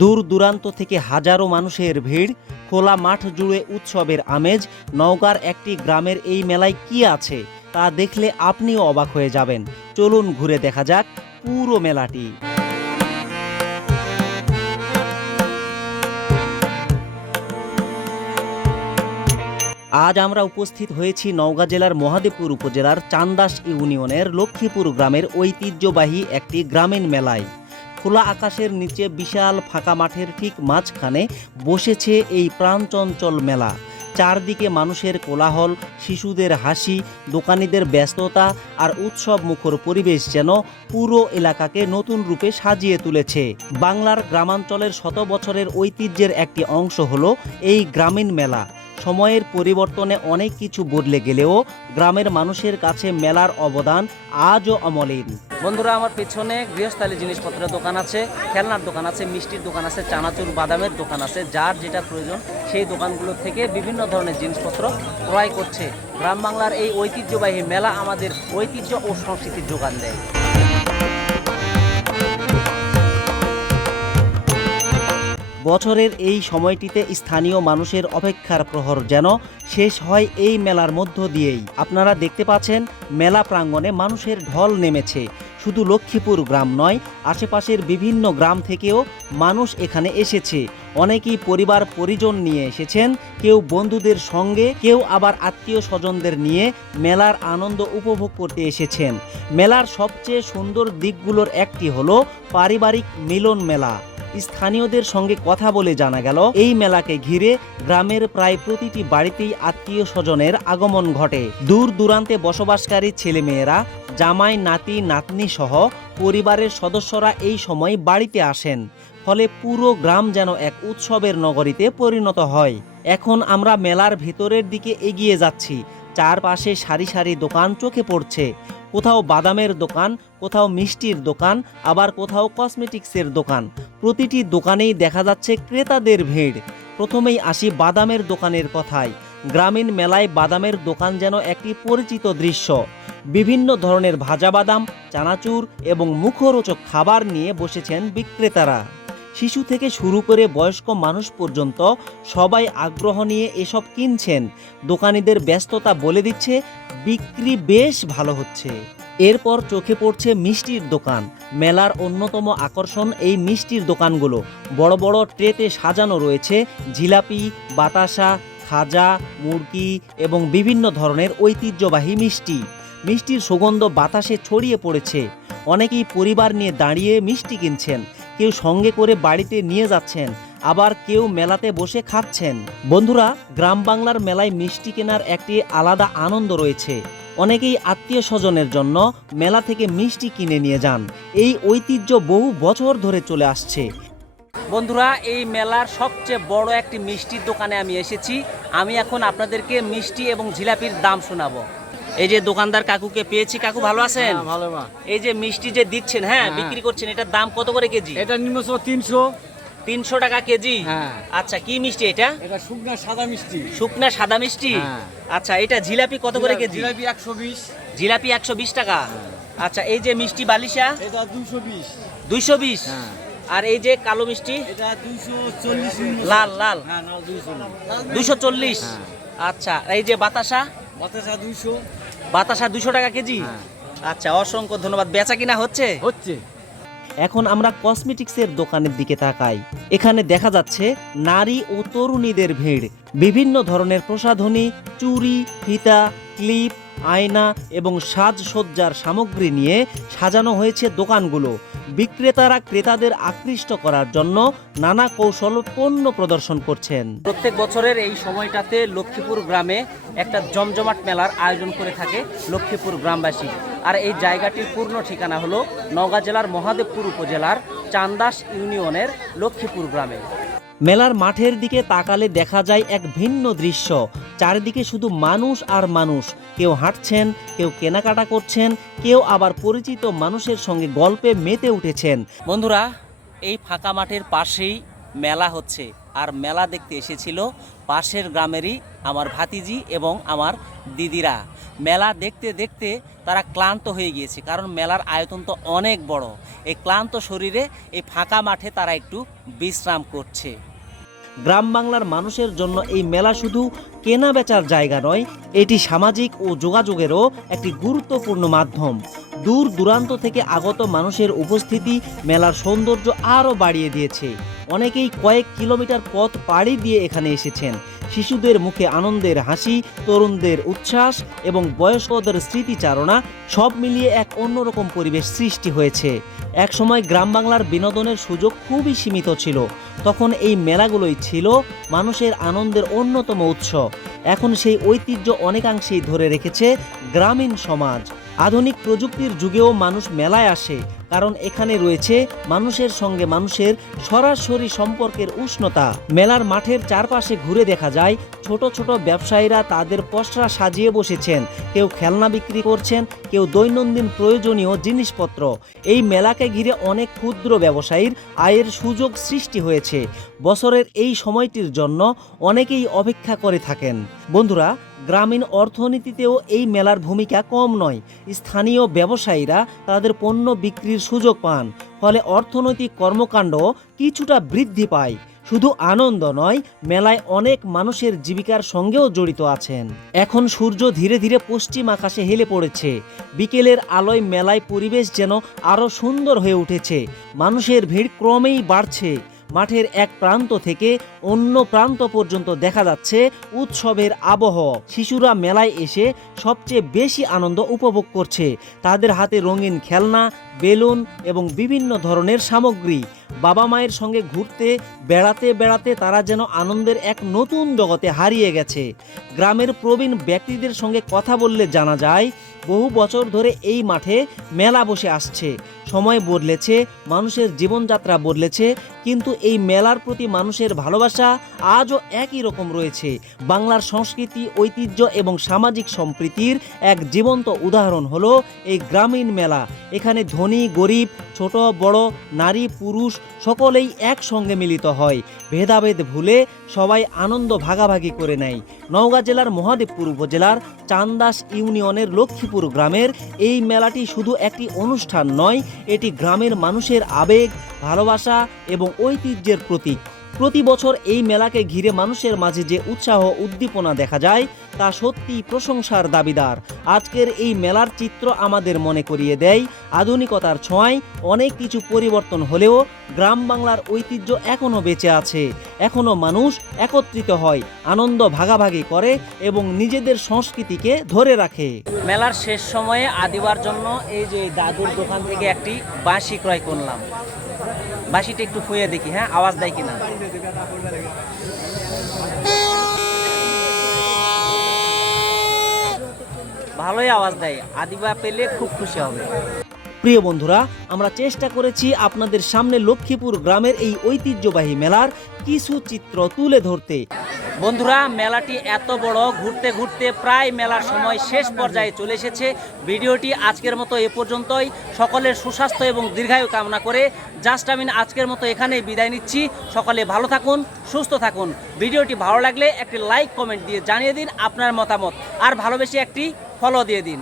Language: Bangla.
দূর দূরান্ত থেকে হাজারো মানুষের ভিড়, খোলা মাঠ জুড়ে উৎসবের আমেজ। নওগাঁর একটি গ্রামের এই মেলায় কি আছে তা দেখলে আপনিও অবাক হয়ে যাবেন। চলুন ঘুরে দেখা যাক পুরো মেলাটি। আজ আমরা উপস্থিত হয়েছি নওগাঁ জেলার মহাদেবপুর উপজেলার চান্দাস ইউনিয়নের লক্ষ্মীপুর গ্রামের ঐতিহ্যবাহী একটি গ্রামীণ মেলায়। খোলা আকাশের নিচে বিশাল ফাঁকা মাঠের ঠিক মাঝখানে বসেছে এই প্রাণচঞ্চল মেলা। চারদিকে মানুষের কোলাহল, শিশুদের হাসি, দোকানীদের ব্যস্ততা আর উৎসব মুখর পরিবেশ যেন পুরো এলাকাকে নতুন রূপে সাজিয়ে তুলেছে। বাংলার গ্রামাঞ্চলের শত বছরের ঐতিহ্যের একটি অংশ হলো এই গ্রামীণ মেলা। সময়ের পরিবর্তনে অনেক কিছু বদলে গেলেও গ্রামের মানুষের কাছে মেলার অবদান আজও অমলিন। বন্ধুরা, আমার পেছনে গৃহস্থালী জিনিসপত্রের দোকান আছে, খেলনার দোকান আছে, মিষ্টির দোকান আছে, চানাচুর বাদামের দোকান আছে। যার যেটা প্রয়োজন সেই দোকানগুলো থেকে বিভিন্ন ধরনের জিনিসপত্র ক্রয় করছে। গ্রাম বাংলার এই ঐতিহ্যবাহী মেলা আমাদের ঐতিহ্য ও সংস্কৃতির যোগান দেয়। বছরের এই সময়টিতে স্থানীয় মানুষের অপেক্ষার প্রহর যেন শেষ হয় এই মেলার মধ্য দিয়েই। আপনারা দেখতে পাচ্ছেন মেলা প্রাঙ্গণে মানুষের ঢল নেমেছে। শুধু লক্ষ্মীপুর গ্রাম নয়, আশেপাশের বিভিন্ন গ্রাম থেকেও মানুষ এখানে এসেছে। অনেকেই পরিবার পরিজন নিয়ে এসেছেন, কেউ বন্ধুদের সঙ্গে, কেউ আবার আত্মীয় স্বজনদের নিয়ে মেলার আনন্দ উপভোগ করতে এসেছেন। মেলার সবচেয়ে সুন্দর দিকগুলোর একটি হলো পারিবারিক মিলন মেলা। স্থানীয়দের সঙ্গে কথা বলে জানা গেল এই মেলাকে ঘিরে গ্রামের প্রায় প্রতিটি বাড়িতেই আত্মীয় স্বজনের আগমন ঘটে। দূর দূরান্তে বসবাসকারী ছেলেমেয়েরা, জামাই, নাতি, নাতনি সহ পরিবারের সদস্যরা এই সময় বাড়িতে আসেন। ফলে পুরো গ্রাম যেন এক উৎসবের নগরীতে পরিণত হয়। এখন আমরা মেলার ভেতরের দিকে এগিয়ে যাচ্ছি। চারপাশে সারি সারি দোকান চোখে পড়ছে। কোথাও বাদামের দোকান, কোথাও মিষ্টির দোকান, আবার কোথাও কসমেটিক্সের দোকান। প্রতিটি দোকানেই দেখা যাচ্ছে ক্রেতাদের ভিড়। প্রথমেই আসি বাদামের দোকানের কথায়। গ্রামীণ মেলায় বাদামের দোকান যেন একটি পরিচিত দৃশ্য। বিভিন্ন ধরনের ভাজা বাদাম, চানাচুর এবং মুখরোচক খাবার নিয়ে বসেছেন বিক্রেতারা। শিশু থেকে শুরু করে বয়স্ক মানুষ পর্যন্ত সবাই আগ্রহ নিয়ে এসব কিনছেন। দোকানীদের ব্যস্ততা বলে দিচ্ছে বিক্রি বেশ ভালো হচ্ছে। এরপর চোখে পড়ছে মিষ্টির দোকান। মেলার অন্যতম আকর্ষণ এই মিষ্টির দোকানগুলো। বড় বড় ট্রেতে সাজানো রয়েছে জিলাপি, বাতাসা, খাজা, মুরগি এবং বিভিন্ন ধরনের ঐতিহ্যবাহী মিষ্টি। মিষ্টির সুগন্ধ বাতাসে ছড়িয়ে পড়েছে। অনেকেই পরিবার নিয়ে দাঁড়িয়ে মিষ্টি কিনছেন, কেউ সঙ্গে করে বাড়িতে নিয়ে যাচ্ছেন, আবার কেউ মেলাতে বসে খাচ্ছেন। বন্ধুরা, গ্রাম বাংলার মেলায় মিষ্টি কেনার একটি আলাদা আনন্দ রয়েছে। অনেকেই আত্মীয় স্বজনের জন্য মেলা থেকে মিষ্টি কিনে নিয়ে যান। এই ঐতিহ্য বহু বছর ধরে চলে আসছে। বন্ধুরা, এই মেলার সবচেয়ে বড় একটি মিষ্টির দোকানে আমি এসেছি। আমি এখন আপনাদেরকে মিষ্টি এবং জিলাপির দাম শোনাবো। এই যে দোকানদার কাকুকে পেয়েছি। কাকু ভালো আছেন? ভালো মা। এই যে মিষ্টি যে দিচ্ছেন, হ্যাঁ বিক্রি করছেন, এটার দাম কত করে কেজি? এটা নিম্ন 300। 300 টাকা কেজি? হ্যাঁ। আচ্ছা, কি মিষ্টি এটা? এটা শুকনা সাদা মিষ্টি। শুকনা সাদা মিষ্টি? হ্যাঁ। আচ্ছা, এটা জিলাপি কত করে কেজি? জিলাপি 120। জিলাপি 120 টাকা। আচ্ছা, এই যে মিষ্টি বালিশা? এটা 220। 220? হ্যাঁ। আর এই যে কালো মিষ্টি? এটা 240। লাল লাল? হ্যাঁ, লাল 240। 240? হ্যাঁ। আচ্ছা, এই যে বাতাসা? বাতাসা 200। বাতাসা 200 টাকা কেজি? হ্যাঁ। আচ্ছা, অসংখ্য ধন্যবাদ। বেচা কিনা হচ্ছে? হচ্ছে। এখন আমরা কসমেটিক্সের দোকানের দিকে তাকাই। এখানে দেখা যাচ্ছে নারী ও তরুণীদের ভিড়। বিভিন্ন ধরনের প্রসাধনী, চুড়ি, ফিতা, ক্লিপ, আয়না এবং সাজসজ্জার সামগ্রী নিয়ে সাজানো হয়েছে দোকানগুলো। বিক্রেতারা ক্রেতাদের আকৃষ্ট করার জন্য নানা কৌশল পণ্য প্রদর্শন করছেন। প্রত্যেক বছরের এই সময়টাতে লক্ষ্মীপুর গ্রামে একটা জমজমাট মেলার আয়োজন করে থাকে লক্ষ্মীপুর গ্রামবাসী। আর এই জায়গাটির পূর্ণ ঠিকানা হলো নওগাঁ জেলার মহাদেবপুর উপজেলার চান্দাস ইউনিয়নের লক্ষ্মীপুর গ্রামে। মেলার মাঠের দিকে তাকালে দেখা যায় এক ভিন্ন দৃশ্য। চারিদিকে শুধু মানুষ আর মানুষ। কেউ হাঁটছেন, কেউ কেনাকাটা করছেন, কেউ আবার পরিচিত মানুষের সঙ্গে গল্পে মেতে উঠেছেন। বন্ধুরা, এই ফাঁকা মাঠের পাশেই মেলা হচ্ছে। আর মেলা দেখতে এসেছিল পাশের গ্রামেরই আমার ভাতিজি এবং আমার দিদিরা। মেলা দেখতে দেখতে তারা ক্লান্ত হয়ে গিয়েছে, কারণ মেলার আয়তন তো অনেক বড়। এই ক্লান্ত শরীরে এই ফাঁকা মাঠে তারা একটু বিশ্রাম করছে। গ্রাম বাংলার মানুষের জন্য এই মেলা শুধু কেনা বেচার জায়গা নয়, এটি সামাজিক ও যোগাযোগেরও একটি গুরুত্বপূর্ণ মাধ্যম। দূর দূরান্ত থেকে আগত মানুষের উপস্থিতি মেলার সৌন্দর্য আরও বাড়িয়ে দিয়েছে। অনেকেই কয়েক কিলোমিটার পথ পাড়ি দিয়ে এখানে এসেছেন। শিশুদের মুখে আনন্দের হাসি, তরুণদের উচ্ছ্বাস এবং বয়স্কদের স্মৃতিচারণা সব মিলিয়ে এক অন্যরকম পরিবেশ সৃষ্টি হয়েছে। একসময় গ্রাম বাংলার বিনোদনের সুযোগ খুবই সীমিত ছিল। তখন এই মেলাগুলোই ছিল মানুষের আনন্দের অন্যতম উৎস। এখন সেই ঐতিহ্য অনেকাংশেই ধরে রেখেছে গ্রামীণ সমাজ। আধুনিক প্রযুক্তির যুগেও মানুষ মেলায় আসে, কারণ এখানে রয়েছে মানুষের সঙ্গে মানুষের সরাসরি সম্পর্কের উষ্ণতা। মেলার মাঠের চারপাশে ঘুরে দেখা যায় ছোট ছোট ব্যবসায়ীরা তাদের পসরা সাজিয়ে বসেছেন। কেউ খেলনা বিক্রি করছেন, কেউ দৈনন্দিন প্রয়োজনীয় জিনিসপত্র। এই মেলাকে ঘিরে অনেক ক্ষুদ্র ব্যবসায়ীর আয়ের সুযোগ সৃষ্টি হয়েছে। বছরের এই সময়টির জন্য অনেকেই অপেক্ষা করে থাকেন। বন্ধুরা, গ্রামীণ অর্থনীতিতেও এই মেলার ভূমিকা কম নয়। স্থানীয় ব্যবসায়ীরা তাদের পণ্য বিক্রির সুযোগ পান, ফলে অর্থনৈতিক কর্মকাণ্ড কিছুটা বৃদ্ধি পায়। শুধু আনন্দ নয়, মেলায় অনেক মানুষের জীবিকার সঙ্গেও জড়িত আছেন। এখন সূর্য ধীরে ধীরে পশ্চিম আকাশে হেলে পড়েছে। বিকেলের আলোয় মেলায় পরিবেশ যেন আরও সুন্দর হয়ে উঠেছে। মানুষের ভিড় ক্রমেই বাড়ছে। মাঠের এক প্রান্ত থেকে অন্য প্রান্ত পর্যন্ত দেখা যাচ্ছে উৎসবের আবহ। শিশুরা মেলায় এসে সবচেয়ে বেশি আনন্দ উপভোগ করছে। তাদের হাতে রঙিন খেলনা, বেলুন এবং বিভিন্ন ধরনের সামগ্রী। বাবা মায়ের সঙ্গে ঘুরতে বেড়াতে বেড়াতে তারা যেন আনন্দের এক নতুন জগতে হারিয়ে গেছে। গ্রামের প্রবীণ ব্যক্তিদের সঙ্গে কথা বললে জানা যায়, বহু বছর ধরে এই মাঠে মেলা বসে আসছে। সময় বদলেছে, মানুষের জীবনযাত্রা বদলেছে, কিন্তু এই মেলার প্রতি মানুষের ভালোবাসা আজও একই রকম রয়েছে। বাংলার সংস্কৃতি, ঐতিহ্য এবং সামাজিক সম্প্রীতির এক জীবন্ত উদাহরণ হলো এই গ্রামীণ মেলা। এখানে ধনী গরিব, ছোট বড়, নারী পুরুষ সকলেই একসঙ্গে মিলিত হয়। ভেদাভেদ ভুলে সবাই আনন্দ ভাগাভাগি করে নেয়। নওগাঁ জেলার মহাদেবপুর উপজেলার চান্দাস ইউনিয়নের লক্ষ্মীপুর গ্রামের এই মেলাটি শুধু একটি অনুষ্ঠান নয়, এটি গ্রামের মানুষের আবেগ, ভালোবাসা এবং ঐতিহ্যের প্রতীক। প্রতি বছর এই মেলাকে ঘিরে মানুষের মাঝে যে উৎসাহ উদ্দীপনা দেখা যায় তা সত্যি প্রশংসার দাবিদার। আজকের এই মেলার চিত্র আমাদের মনে করিয়ে দেয়, আধুনিকতার ছোঁয়ায় অনেক কিছু পরিবর্তন হলেও গ্রাম বাংলার ঐতিহ্য এখনও বেঁচে আছে। এখনও মানুষ একত্রিত হয়, আনন্দ ভাগাভাগি করে এবং নিজেদের সংস্কৃতিকে ধরে রাখে। মেলার শেষ সময়ে আদিবার জন্য এই যে দাদুর দোকান থেকে একটি বাঁশি ক্রয় করলাম। বাঁশিটা একটু ফুঁয়ে দেখি, হ্যাঁ, আওয়াজ দেয় কিনা। ভালোই আওয়াজ দেয়। আদিবা পেলে খুব খুশি হবে। প্রিয় বন্ধুরা, আমরা চেষ্টা করেছি আপনাদের সামনে লক্ষ্মীপুর গ্রামের এই ঐতিহ্যবাহী মেলার কিছু চিত্র তুলে ধরতে। বন্ধুরা, মেলাটি এত বড়, ঘুরতে ঘুরতে প্রায় মেলার সময় শেষ পর্যায়ে চলে এসেছে। ভিডিওটি আজকের মতো এ পর্যন্তই। সকলের সুস্বাস্থ্য এবং দীর্ঘায়ু কামনা করে জাস্ট আমিন আজকের মতো এখানেই বিদায় নিচ্ছি। সকলে ভালো থাকুন, সুস্থ থাকুন। ভিডিওটি ভালো লাগলে একটি লাইক কমেন্ট দিয়ে জানিয়ে দিন আপনার মতামত, আর ভালোবেসে একটি ফলো দিয়ে দিন।